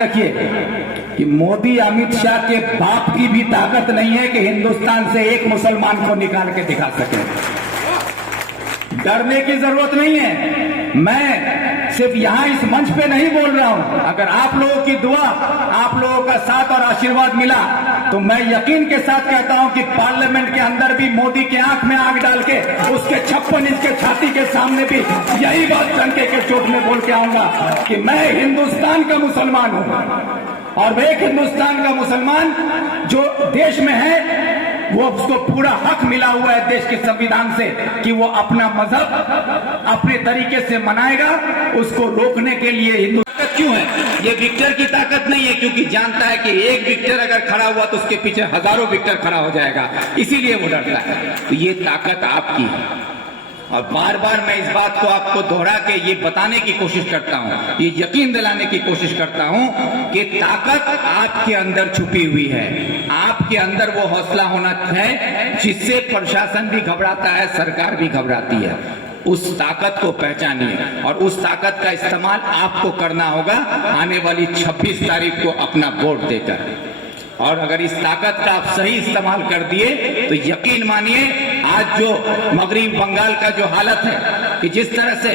रखिए कि मोदी अमित शाह के बाप की भी ताकत नहीं है कि हिंदुस्तान से एक मुसलमान को निकाल के दिखा सके। डरने की जरूरत नहीं है। मैं सिर्फ यहां इस मंच पे नहीं बोल रहा हूं। अगर आप लोगों की दुआ, आप लोगों का साथ और आशीर्वाद मिला तो मैं यकीन के साथ कहता हूं कि पार्लियामेंट के अंदर भी मोदी के आंख में आंख डाल के उसके 56 इंच के छाती के सामने भी यही बात डंके के चोट में बोल के आऊंगा कि मैं हिंदुस्तान का मुसलमान हूं। और एक हिंदुस्तान का मुसलमान जो देश में है वो उसको पूरा हक मिला हुआ है देश के संविधान से कि वो अपना मजहब अपने तरीके से मनाएगा। उसको रोकने के लिए हिंदू ताकत क्यों है? ये विक्टर की ताकत नहीं है, क्योंकि जानता है कि एक विक्टर अगर खड़ा हुआ तो उसके पीछे हजारों विक्टर खड़ा हो जाएगा, इसीलिए वो डरता है। तो ये ताकत आपकी है और बार बार मैं इस बात को आपको दोहरा के ये बताने की कोशिश करता हूं, ये यकीन दिलाने की कोशिश करता हूं कि ताकत आपके अंदर छुपी हुई है। आपके अंदर वो हौसला होना है जिससे प्रशासन भी घबराता है, सरकार भी घबराती है। उस ताकत को पहचानिए और उस ताकत का इस्तेमाल आपको करना होगा आने वाली 26 तारीख को अपना वोट देकर। और अगर इस ताकत का आप सही इस्तेमाल कर दिए तो यकीन मानिए आज जो मगरबी बंगाल का जो हालत है कि जिस तरह से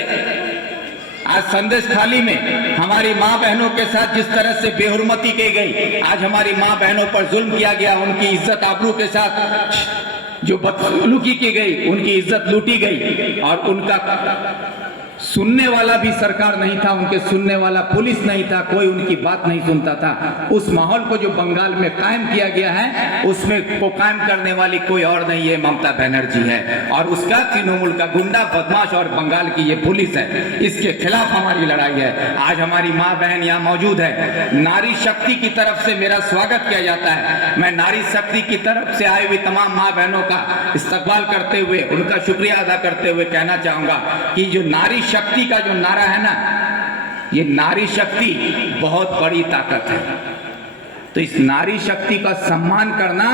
आज संदेश खाली में हमारी मां बहनों के साथ जिस तरह से बेहुरमती की गई, आज हमारी मां बहनों पर जुल्म किया गया, उनकी इज्जत आबरू के साथ जो बदसलूकी की गई, उनकी इज्जत लूटी गई और उनका सुनने वाला भी सरकार नहीं था, उनके सुनने वाला पुलिस नहीं था, कोई उनकी बात नहीं सुनता था। उस माहौल को जो बंगाल में कायम किया गया है उसमें को कायम करने वाली कोई और नहीं है, ममता बनर्जी है और उसका तृणमूल का गुंडा बदमाश और बंगाल की ये पुलिस है। इसके खिलाफ हमारी लड़ाई है। आज हमारी माँ बहन यहाँ मौजूद है। नारी शक्ति की तरफ से मेरा स्वागत किया जाता है। मैं नारी शक्ति की तरफ से आई हुई तमाम माँ बहनों का इस्तकबाल करते हुए, उनका शुक्रिया अदा करते हुए कहना चाहूंगा कि जो नारी शक्ति का जो नारा है ना, ये नारी शक्ति बहुत बड़ी ताकत है। तो इस नारी शक्ति का सम्मान करना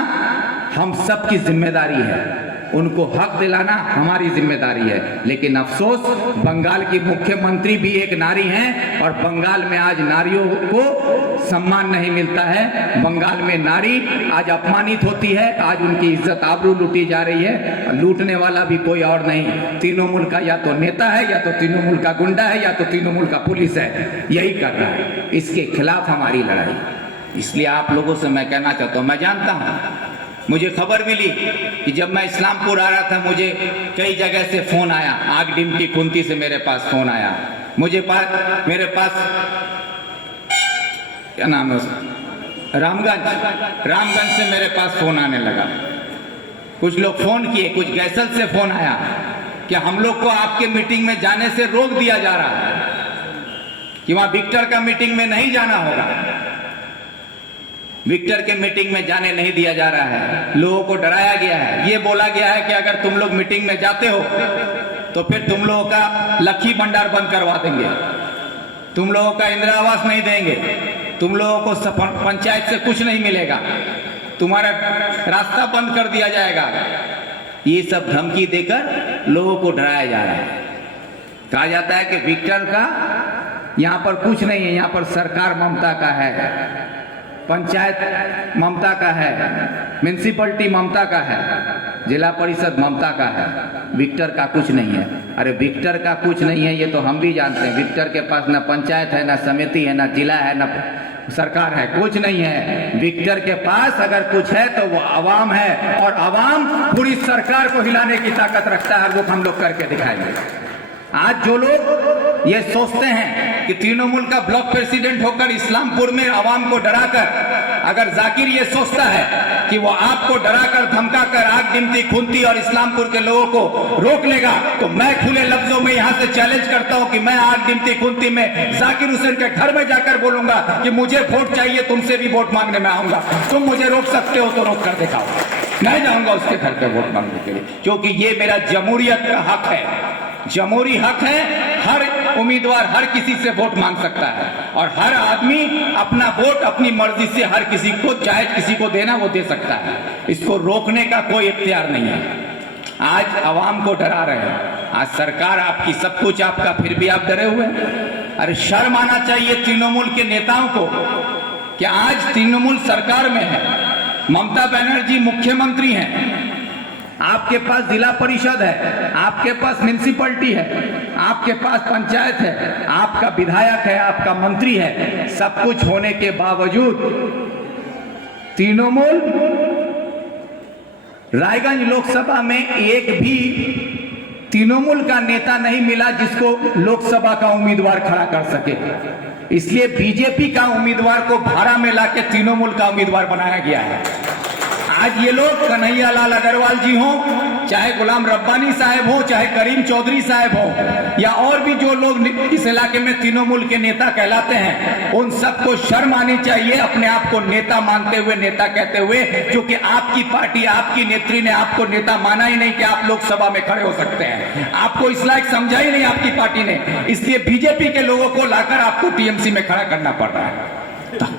हम सबकी जिम्मेदारी है, उनको हक दिलाना हमारी जिम्मेदारी है। लेकिन अफसोस बंगाल की मुख्यमंत्री भी एक नारी हैं और बंगाल में आज नारियों को सम्मान नहीं मिलता है। बंगाल में नारी आज अपमानित होती है, आज उनकी इज्जत आबरू लूटी जा रही है। लूटने वाला भी कोई और नहीं, तृणमूल का या तो नेता है, या तो तृणमूल का गुंडा है, या तो तृणमूल का पुलिस है, यही कर रहा है। इसके खिलाफ हमारी लड़ाई। इसलिए आप लोगों से मैं कहना चाहता हूं, मैं जानता हूं, मुझे खबर मिली कि जब मैं इस्लामपुर आ रहा था मुझे कई जगह से फोन आया, आग डिमटी कुंती से मेरे पास फोन आया, मेरे पास क्या नाम है उसका, रामगंज से मेरे पास फोन आने लगा। कुछ लोग फोन किए, कुछ गैसल से फोन आया कि हम लोग को आपके मीटिंग में जाने से रोक दिया जा रहा है, कि वहां विक्टर का मीटिंग में नहीं जाना होगा। विक्टर के मीटिंग में जाने नहीं दिया जा रहा है, लोगों को डराया गया है। ये बोला गया है कि अगर तुम लोग मीटिंग में जाते हो तो फिर तुम लोगों का लक्ष्मी भंडार बंद करवा देंगे, तुम लोगों का इंदिरा आवास नहीं देंगे, तुम लोगों को पंचायत से कुछ नहीं मिलेगा, तुम्हारा रास्ता बंद कर दिया जाएगा। ये सब धमकी देकर लोगों को डराया जा रहा है। कहा जाता है कि विक्टर का यहाँ पर कुछ नहीं है, यहाँ पर सरकार ममता का है, पंचायत ममता का है, म्युनिसिपलिटी ममता का है, जिला परिषद ममता का है, विक्टर का कुछ नहीं है। अरे विक्टर का कुछ नहीं है ये तो हम भी जानते हैं। विक्टर के पास ना पंचायत है, ना समिति है, ना जिला है, ना सरकार है, कुछ नहीं है। विक्टर के पास अगर कुछ है तो वो आवाम है और आवाम पूरी सरकार को हिलाने की ताकत रखता है। वो हम लोग करके दिखाएंगे। आज जो लोग ये सोचते हैं कि तृणमूल का ब्लॉक प्रेसिडेंट होकर इस्लामपुर में आवाम को डराकर, अगर जाकिर ये सोचता है कि वो आपको डराकर धमकाकर आग डिमटी खुंती और इस्लामपुर के लोगों को रोक लेगा, तो मैं खुले लफ्जों में यहां से चैलेंज करता हूं कि मैं आग डिमटी खुंती में जाकिर हुसैन के घर में जाकर बोलूंगा कि मुझे वोट चाहिए, तुमसे भी वोट मांगने में आऊंगा, तुम मुझे रोक सकते हो तो रोक कर दिखाओ। मैं जाऊंगा उसके घर पे वोट मांगने के लिए, क्योंकि ये मेरा जमहूरियत का हक है। जमहूरी हक है, हर उम्मीदवार हर किसी से वोट मांग सकता है और हर आदमी अपना वोट अपनी मर्जी से हर किसी को, चाहे किसी को देना वो दे सकता है। इसको रोकने का कोई इख्तियार नहीं है। आज आवाम को डरा रहे हैं, आज सरकार आपकी सब कुछ आपका, फिर भी आप डरे हुए हैं। अरे शर्म आना चाहिए तृणमूल के नेताओं को कि आज तृणमूल सरकार में है, ममता बनर्जी मुख्यमंत्री हैं, आपके पास जिला परिषद है, आपके पास म्युनिसिपैलिटी है, आपके पास पंचायत है, आपका विधायक है, आपका मंत्री है, सब कुछ होने के बावजूद तृणमूल रायगंज लोकसभा में एक भी तृणमूल का नेता नहीं मिला जिसको लोकसभा का उम्मीदवार खड़ा कर सके। इसलिए बीजेपी का उम्मीदवार को भाड़ा में लाके तृणमूल का उम्मीदवार बनाया गया है। आज ये लोग कन्हैया लाल अग्रवाल जी हों, चाहे गुलाम रब्बानी साहब हो, चाहे करीम चौधरी साहब हो, या और भी जो लोग इस इलाके में तृणमूल के नेता कहलाते हैं, उन सबको शर्म आनी चाहिए अपने आप को नेता मानते हुए, नेता कहते हुए, क्योंकि आपकी पार्टी, आपकी नेत्री ने आपको नेता माना ही नहीं कि आप लोकसभा में खड़े हो सकते हैं। आपको इस लायक समझा ही नहीं आपकी पार्टी ने, इसलिए बीजेपी के लोगों को लाकर आपको टीएमसी में खड़ा करना पड़ रहा है।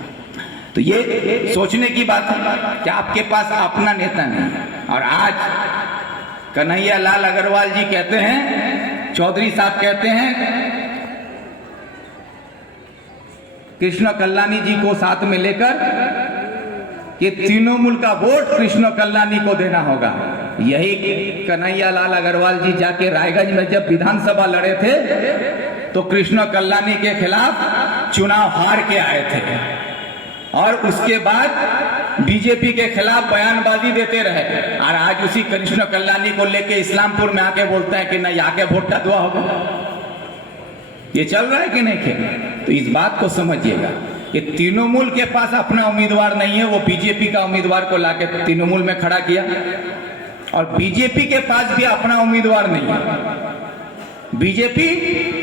तो ये सोचने की बात है कि आपके पास अपना नेता नहीं। और आज कन्हैया लाल अग्रवाल जी कहते हैं, चौधरी साहब कहते हैं, कृष्ण कल्याणी जी को साथ में लेकर कि तृणमूल का वोट कृष्ण कल्याणी को देना होगा। यही कन्हैया लाल अग्रवाल जी जाके रायगंज में जब विधानसभा लड़े थे तो कृष्ण कल्याणी के खिलाफ चुनाव हार के आए थे, और उसके बाद बीजेपी के खिलाफ बयानबाजी देते रहे, और आज उसी कृष्ण कल्याणी को लेके इस्लामपुर में आके बोलते हैं कि नहीं आके वोट का दुआ होगा। ये चल रहा है कि नहीं खेल? तो इस बात को समझिएगा कि तृणमूल के पास अपना उम्मीदवार नहीं है, वो बीजेपी का उम्मीदवार को लाके तृणमूल में खड़ा किया, और बीजेपी के पास भी अपना उम्मीदवार नहीं है। बीजेपी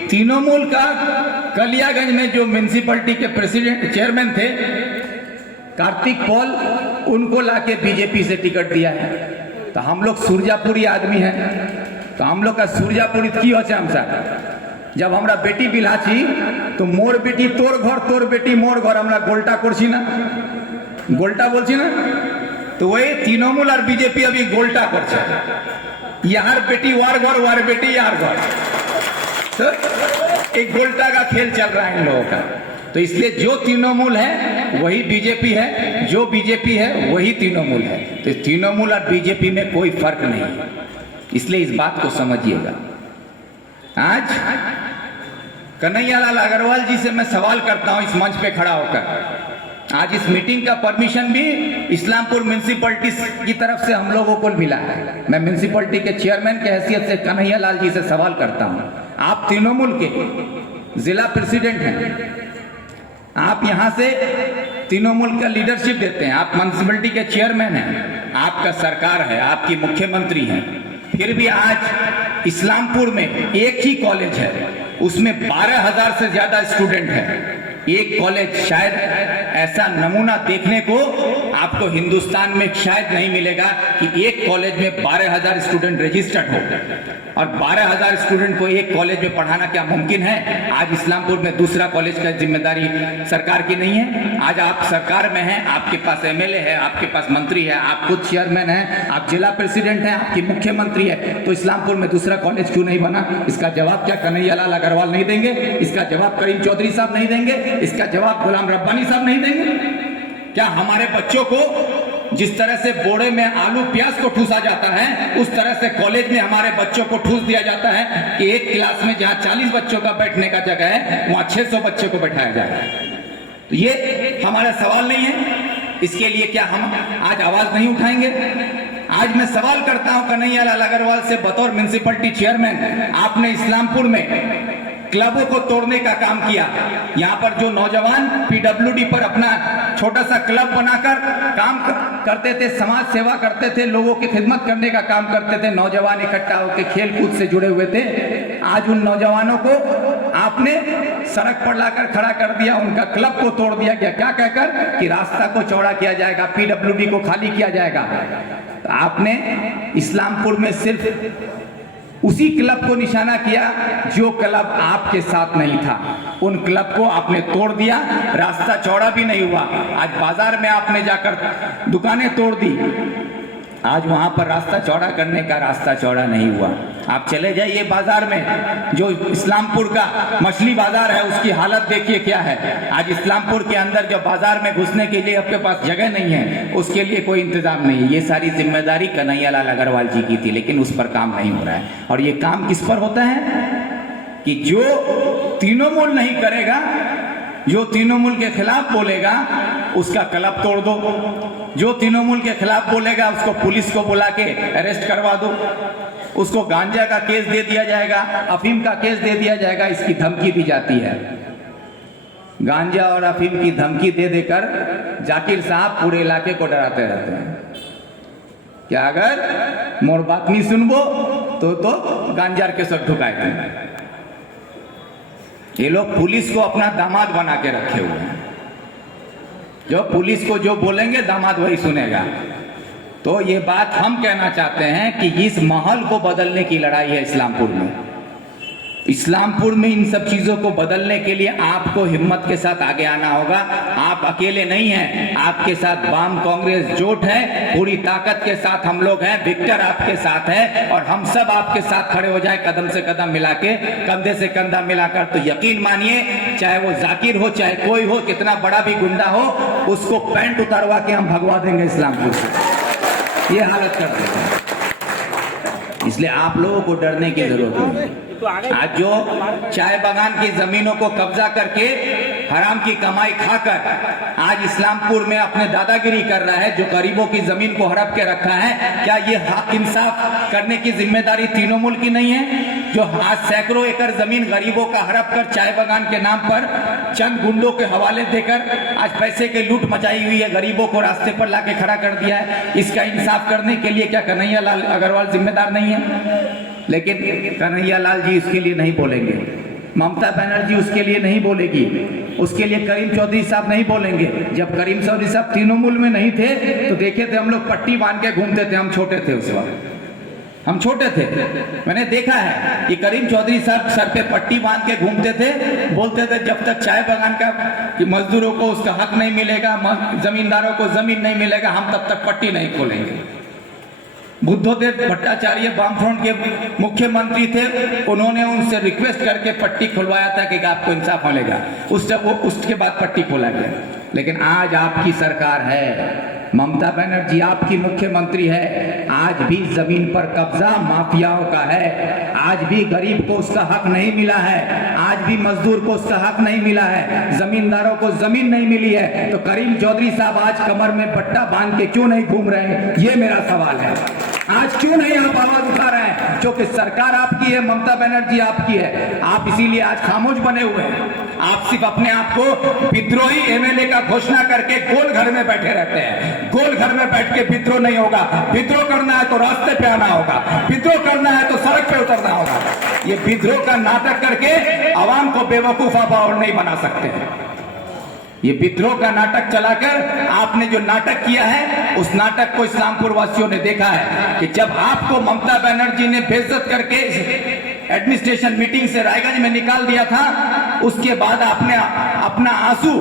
तृणमूल का कलियागंज में जो म्युनिसिपैलिटी के प्रेसिडेंट चेयरमैन थे कार्तिक पॉल, उनको लाके बीजेपी से टिकट दिया है। तो हम लोग सूरजापुरी आदमी हैं, तो हम लोग का सूरजापुरी की हो जब हमरा बेटी बिलाची तो मोर बेटी तोर घर, तोर बेटी मोर घर, हमरा गोल्टा करछी ना, गोल्टा बोलछी ना, तो वही तृणमूल और बीजेपी अभी गोल्टा करछे, यार बेटी वार घर, वार बेटी यार घर, तो एक गोल्टा का खेल चल रहा है इन लोगों का। तो इसलिए जो तृणमूल है वही बीजेपी है, जो बीजेपी है वही तृणमूल है। तो तृणमूल और बीजेपी में कोई फर्क नहीं है, इसलिए इस बात को समझिएगा। आज कन्हैया लाल अग्रवाल जी से मैं सवाल करता हूं इस मंच पे खड़ा होकर, आज इस मीटिंग का परमिशन भी इस्लामपुर म्युनिसिपैलिटी की तरफ से हम लोगों को मिला है। मैं म्युनिसिपैलिटी के चेयरमैन के हैसियत से कन्हैया लाल जी से सवाल करता हूं, आप तृणमूल के जिला प्रेसिडेंट हैं, आप यहां से तृणमूल का लीडरशिप देते हैं, आप म्युनिसिपैलिटी के चेयरमैन हैं, आपका सरकार है, आपकी मुख्यमंत्री हैं, फिर भी आज इस्लामपुर में एक ही कॉलेज है, उसमें 12,000 से ज्यादा स्टूडेंट हैं। एक कॉलेज, शायद ऐसा नमूना देखने को आपको हिंदुस्तान में शायद नहीं मिलेगा कि एक कॉलेज में 12,000 स्टूडेंट रजिस्टर्ड हो, और 12,000 स्टूडेंट को एक कॉलेज में पढ़ाना क्या मुमकिन है? आज इस्लामपुर में दूसरा कॉलेज का जिम्मेदारी सरकार की नहीं है। आज आप सरकार में हैं, आपके पास एमएलए है, आपके पास मंत्री है, आप खुद चेयरमैन हैं, आप जिला प्रेसिडेंट हैं, आपकी मुख्यमंत्री है, तो इस्लामपुर में दूसरा कॉलेज क्यों नहीं बना? इसका जवाब क्या कन्हैया लाल अग्रवाल नहीं देंगे? इसका जवाब करीम चौधरी साहब नहीं देंगे? इसका जवाब गुलाम रब्बानी साहब नहीं देंगे? क्या हमारे बच्चों को जिस तरह से बोड़े में आलू प्याज को ठूसा जाता है, उस तरह से कॉलेज में हमारे बच्चों को ठूस दिया जाता है कि एक क्लास में जहां 40 बच्चों का बैठने का जगह है वहां 600 बच्चों को बैठाया जाए? तो ये हमारा सवाल नहीं है, इसके लिए क्या हम आज आवाज नहीं उठाएंगे? आज मैं सवाल करता हूं कन्हैया लाल अग्रवाल से, बतौर म्युनिसिपैलिटी चेयरमैन, आपने इस्लामपुर में क्लबों को तोड़ने का काम किया। यहाँ पर जो नौजवान पीडब्ल्यूडी पर अपना छोटा सा क्लब बनाकर काम करते थे, समाज सेवा करते थे, लोगों की खिदमत करने का काम करते थे, नौजवान इकट्ठा होकर खेल कूद से जुड़े हुए थे, आज उन नौजवानों को आपने सड़क पर लाकर खड़ा कर दिया, उनका क्लब को तोड़ दिया गया। क्या कहकर कि रास्ता को चौड़ा किया जाएगा, पीडब्ल्यूडी को खाली किया जाएगा। तो आपने इस्लामपुर में सिर्फ उसी क्लब को निशाना किया जो क्लब आपके साथ नहीं था, उन क्लब को आपने तोड़ दिया, रास्ता चौड़ा भी नहीं हुआ। आज बाजार में आपने जाकर दुकानें तोड़ दी, आज वहां पर रास्ता चौड़ा करने का रास्ता चौड़ा नहीं हुआ। आप चले जाइए बाजार में, जो इस्लामपुर का मछली बाजार है उसकी हालत देखिए क्या है। आज इस्लामपुर के अंदर जो बाजार में घुसने के लिए आपके पास जगह नहीं है, उसके लिए कोई इंतजाम नहीं है। ये सारी जिम्मेदारी कन्हैयालाल अग्रवाल जी की थी, लेकिन उस पर काम नहीं हो रहा है। और ये काम किस पर होता है कि जो तृणमूल नहीं करेगा, जो तृणमूल के खिलाफ बोलेगा उसका कलब तोड़ दो, जो तृणमूल के खिलाफ बोलेगा उसको पुलिस को बुला के अरेस्ट करवा दो, उसको गांजा का केस दे दिया जाएगा, अफीम का केस दे दिया जाएगा। इसकी धमकी दी जाती है। गांजा और अफीम की धमकी दे देकर जाकिर साहब पूरे इलाके को डराते रहते हैं क्या अगर मोर बात नहीं सुनबो तो गांजार के सब ढुकाए थे। ये लोग पुलिस को अपना दामाद बना के रखे हुए हैं। जो पुलिस को जो बोलेंगे दामाद वही सुनेगा। तो ये बात हम कहना चाहते हैं कि इस माहौल को बदलने की लड़ाई है इस्लामपुर में। इस्लामपुर में इन सब चीजों को बदलने के लिए आपको हिम्मत के साथ आगे आना होगा। आप अकेले नहीं हैं, आपके साथ वाम कांग्रेस जोट है, पूरी ताकत के साथ हम लोग हैं। विक्टर आपके साथ है और हम सब आपके साथ खड़े हो जाए, कदम से कदम मिला के, कंधे से कंधा मिलाकर। तो यकीन मानिए, चाहे वो जाकिर हो चाहे कोई हो, कितना बड़ा भी गुंडा हो, उसको पैंट उतारवा के हम भगवा देंगे इस्लामपुर से। ये हालत कर देंगे। इसलिए आप लोगों को डरने की जरूरत नहीं। आज जो चाय बागान की जमीनों को कब्जा करके हराम की कमाई खाकर आज इस्लामपुर में अपने दादागिरी कर रहा है, जो गरीबों की जमीन को हड़प के रखा है, क्या ये हक इंसाफ करने की जिम्मेदारी तृणमूल की नहीं है? जो आज सैकड़ों एकड़ जमीन गरीबों का हड़प कर चाय बागान के नाम पर चंद गुंडों के हवाले देकर आज पैसे की लूट मचाई हुई है, गरीबों को रास्ते पर लाके खड़ा कर दिया है। इसका इंसाफ करने के लिए क्या कन्हैयालाल अग्रवाल जिम्मेदार नहीं है? लेकिन कन्हैयालाल जी उसके लिए नहीं बोलेंगे, ममता बनर्जी उसके लिए नहीं बोलेगी, उसके लिए करीम चौधरी साहब नहीं बोलेंगे। जब करीम चौधरी साहब तृणमूल में नहीं थे तो देखे थे हम लोग पट्टी बांध के घूमते थे। हम छोटे थे उस वक्त, हम छोटे थे। मैंने देखा है कि करीम चौधरी साहब सर पे पट्टी बांध के घूमते थे, बोलते थे जब तक चाय बागान का कि मजदूरों को उसका हक नहीं मिलेगा, जमींदारों को जमीन नहीं मिलेगा, हम तब तक पट्टी नहीं खोलेंगे। बुद्धदेव भट्टाचार्य वामफ्रंट के मुख्यमंत्री थे, उन्होंने उनसे रिक्वेस्ट करके पट्टी खुलवाया था कि आपको इंसाफ मिलेगा। उसके बाद पट्टी खोला गया। लेकिन आज आपकी सरकार है, ममता बनर्जी आपकी मुख्यमंत्री है, आज भी जमीन पर कब्जा माफियाओं का है, आज भी गरीब को उसका हक नहीं मिला है, आज भी मजदूर को उसका हक नहीं मिला है, जमींदारों को जमीन नहीं मिली है। तो करीम चौधरी साहब आज कमर में पट्टा बांध के क्यों नहीं घूम रहे हैं? ये मेरा सवाल है। आज क्यों नहीं आप आवाज उठा रहे हैं? क्योंकि सरकार आपकी है, ममता बनर्जी आपकी है, आप इसीलिए आज खामोश बने हुए हैं। आप सिर्फ अपने आप को विद्रोही एमएलए का घोषणा करके गोल घर में बैठे रहते हैं। गोल घर में बैठ के विद्रोह नहीं होगा। विद्रोह करना है तो रास्ते पे आना होगा, विद्रोह करना है तो सड़क पे उतरना होगा। ये विद्रोह का नाटक करके आवाम को बेवकूफ और नहीं बना सकते। ये विद्रोह का नाटक चलाकर आपने जो नाटक किया है, उस नाटक को इस्लामपुर वासियों ने देखा है कि जब आपको ममता बनर्जी ने बेइज्जत करके एडमिनिस्ट्रेशन मीटिंग से रायगंज में निकाल दिया था, उसके बाद आपने अपना आंसू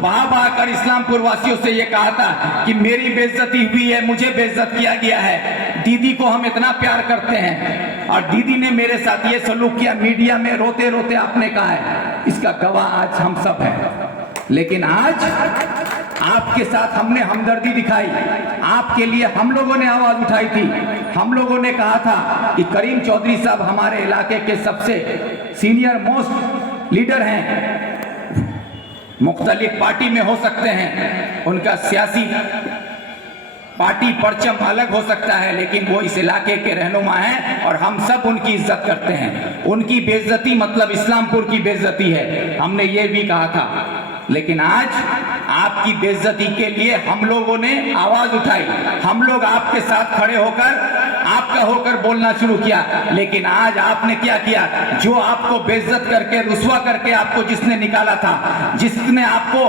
बहा बहा कर इस्लामपुर वासियों से ये कहा था कि मेरी बेइज्जती हुई है, मुझे बेइज्जत किया गया है, दीदी को हम इतना प्यार करते हैं और दीदी ने मेरे साथ ये सलूक किया। मीडिया में रोते रोते आपने कहा है, इसका गवाह आज हम सब हैं। लेकिन आज आपके साथ हमने हमदर्दी दिखाई, आपके लिए हम लोगों ने आवाज उठाई थी। हम लोगों ने कहा था कि करीम चौधरी साहब हमारे इलाके के सबसे सीनियर मोस्ट लीडर हैं, मुख्तलिफ पार्टी में हो सकते हैं, उनका सियासी पार्टी परचम अलग हो सकता है, लेकिन वो इस इलाके के रहनुमा हैं और हम सब उनकी इज्जत करते हैं। उनकी बेइज्जती मतलब इस्लामपुर की बेइज्जती है, हमने ये भी कहा था। लेकिन आज आपकी बेइज्जती के लिए हम लोगों ने आवाज उठाई, हम लोग आपके साथ खड़े होकर आपका होकर बोलना शुरू किया। लेकिन आज आपने क्या किया? जो आपको बेइज्जत करके रुसवा करके आपको जिसने निकाला था, जिसने आपको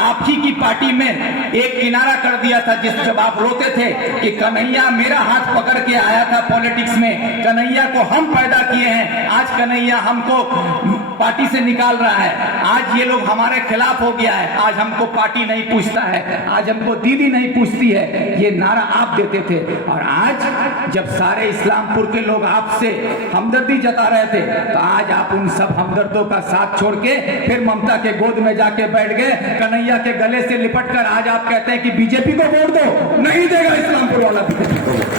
आप ही की पार्टी में एक किनारा कर दिया था, जब आप रोते थे कि कन्हैया मेरा हाथ पकड़ के आया था पॉलिटिक्स में, कन्हैया को हम पैदा किए हैं, आज कन्हैया हमको पार्टी से निकाल रहा है। आज ये लोग हमारे खिलाफ हो गया है, आज हमको पार्टी नहीं पूछता है, आज हमको दीदी नहीं पूछती है, ये नारा आप देते थे। और आज जब सारे इस्लामपुर के लोग आपसे हमदर्दी जता रहे थे, तो आज आप उन सब हमदर्दों का साथ छोड़ के फिर ममता के गोद में जाके बैठ गए, कन्हैया के गले से लिपट कर आज आप कहते हैं कि बीजेपी को वोट दो। नहीं देगा इस्लामपुर वाला बीजेपी को वोट,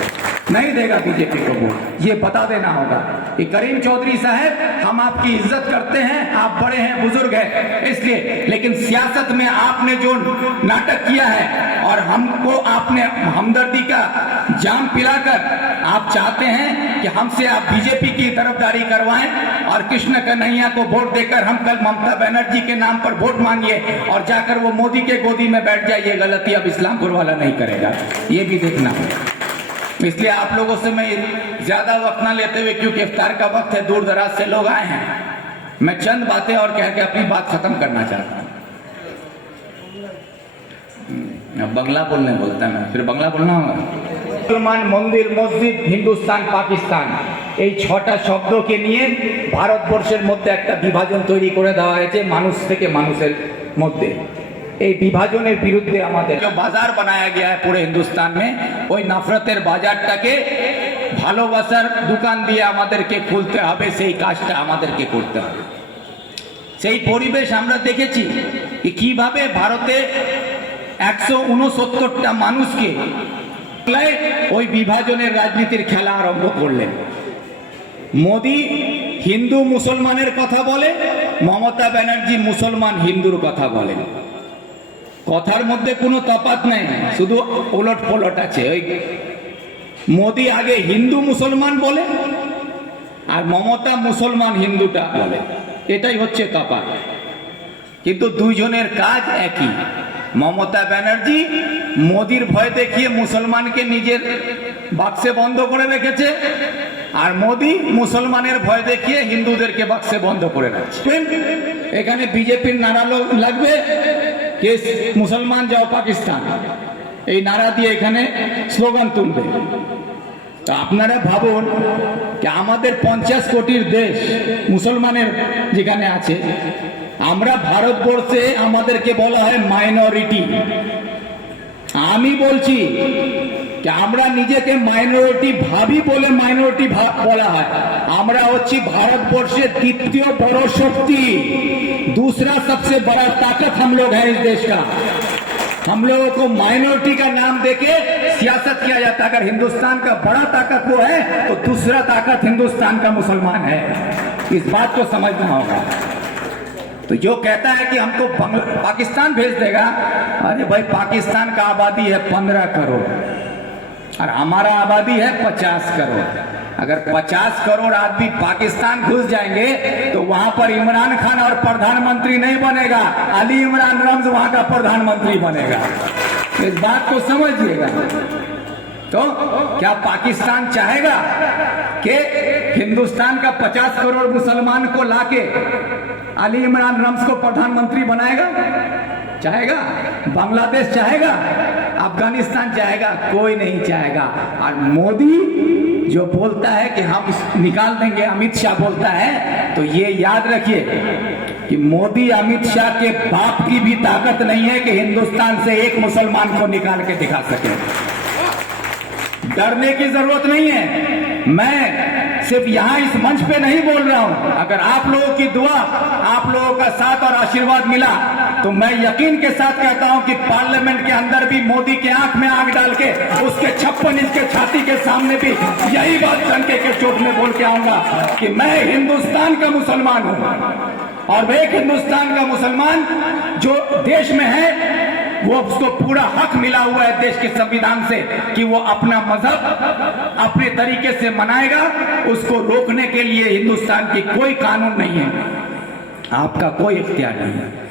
नहीं देगा बीजेपी को वोट, ये बता देना होगा। कि करीम चौधरी साहब, हम आपकी इज्जत करते हैं, आप बड़े हैं, बुजुर्ग हैं, इसलिए, लेकिन सियासत में आपने जो नाटक किया है और हमको आपने हमदर्दी का जाम पिलाकर आप चाहते हैं कि हमसे आप बीजेपी की तरफदारी करवाएं और कृष्ण कन्हैया को वोट देकर हम कल ममता बनर्जी के नाम पर वोट मांगिए और जाकर वो मोदी के गोदी में बैठ जाए। ये गलती अब इस्लामपुर वाला नहीं करेगा, ये भी देखना होगा। इसलिए आप लोगों से मैं ज्यादा वक्त ना लेते हुए, क्योंकि इफ्तार का वक्त है, दूर दराज से लोग आए हैं, मैं चंद बातें और कह के अपनी बात खत्म करना चाहता हूं। बंगला बोलने बोलता है, मैं फिर बंगला बोलना होगा। मुसलमान, मंदिर, मस्जिद, हिंदुस्तान, पाकिस्तान, এই ছটা শব্দকে নিয়ে ভারতবর্ষের মধ্যে একটা বিভাজন তৈরি করে দেওয়া হয়েছে মানুষ থেকে মানুষের মধ্যে। এই বিভাজনের বিরুদ্ধে আমাদের जो बाजार बनाया गया है पूरे हिंदुस्तान में, ওই নফরতের বাজারটাকে ভালোবাসার দোকান দিয়ে আমাদেরকে খুলতে হবে, সেই কাজটা আমাদেরকে করতে হবে। সেই পরিবেশ আমরা দেখেছি যে কিভাবে ভারতে 169টা মানুষকে ওই বিভাজনের রাজনীতির খেলা আরম্ভ করলেন। মোদি হিন্দু মুসলমানের কথা বলে, মমতা ব্যানার্জি মুসলমান হিন্দুর কথা বলেন। কথার মধ্যে কোনো তফাৎ নেই, শুধু ওলট পলট আছে। ওই মোদি আগে হিন্দু মুসলমান বলে আর মমতা মুসলমান হিন্দুটা বলে, এটাই হচ্ছে তফাৎ। কিন্তু দুইজনের কাজ একই। মমতা ব্যানার্জি মোদির ভয় দেখিয়ে মুসলমানকে নিজের বাক্সে বন্ধ করে রেখেছে, আর মোদি মুসলমানের ভয় দেখিয়ে হিন্দুদেরকে বাক্সে বন্ধ করে রাখছে। এখানে বিজেপির নারা লাগবে कि मुसलमान जाओ पाकिस्तान, এই নারা দিয়ে এখানে স্লোগান তুলবে। তো আপনারা ভাবুন যে আমাদের 50 কোটির দেশ মুসলমানের যেখানে আছে, আমরা ভারতবর্ষে আমাদেরকে বলা হয় মাইনরিটি। আমি বলছি যে আমরা নিজেকে মাইনরিটি ভাবি বলে মাইনরিটি বলা হয়। আমরা হচ্ছি ভারতবর্ষের দ্বিতীয় বড় শক্তি, दूसरा सबसे बड़ा ताकत हम लोग हैं इस देश का। हम लोगों को माइनॉरिटी का नाम देके सियासत किया जाता है। अगर हिंदुस्तान का बड़ा ताकत वो है, तो दूसरा ताकत हिंदुस्तान का मुसलमान है, इस बात को समझना होगा। तो जो कहता है कि हमको पाकिस्तान भेज देगा, अरे भाई पाकिस्तान का आबादी है 15 करोड़ और हमारा आबादी है 50 करोड़। अगर 50 करोड़ आदमी पाकिस्तान घुस जाएंगे तो वहां पर इमरान खान और प्रधानमंत्री नहीं बनेगा, अली इमरान रम्ज वहां का प्रधानमंत्री बनेगा। इस बात को समझिएगा। तो क्या पाकिस्तान चाहेगा कि हिंदुस्तान का 50 करोड़ मुसलमान को लाके अली इमरान रम्ज को प्रधानमंत्री बनाएगा? चाहेगा? बांग्लादेश चाहेगा? अफगानिस्तान चाहेगा? कोई नहीं चाहेगा। और मोदी जो बोलता है कि हम निकाल देंगे, अमित शाह बोलता है, तो ये याद रखिए कि मोदी अमित शाह के बाप की भी ताकत नहीं है कि हिंदुस्तान से एक मुसलमान को निकाल के दिखा सके। डरने की जरूरत नहीं है। मैं सिर्फ यहाँ इस मंच पे नहीं बोल रहा हूं, अगर आप लोगों की दुआ, आप लोगों का साथ और आशीर्वाद मिला, तो मैं यकीन के साथ कहता हूं कि पार्लियामेंट के अंदर भी मोदी के आंख में आंख डाल के उसके 56 इंच के छाती के सामने भी यही बात डंके के चोट में बोल के आऊंगा कि मैं हिंदुस्तान का मुसलमान हूं। और एक हिंदुस्तान का मुसलमान जो देश में है, वो उसको पूरा हक मिला हुआ है देश के संविधान से कि वो अपना मजहब अपने तरीके से मनाएगा। उसको रोकने के लिए हिंदुस्तान की कोई कानून नहीं है, आपका कोई इख्तियार नहीं है।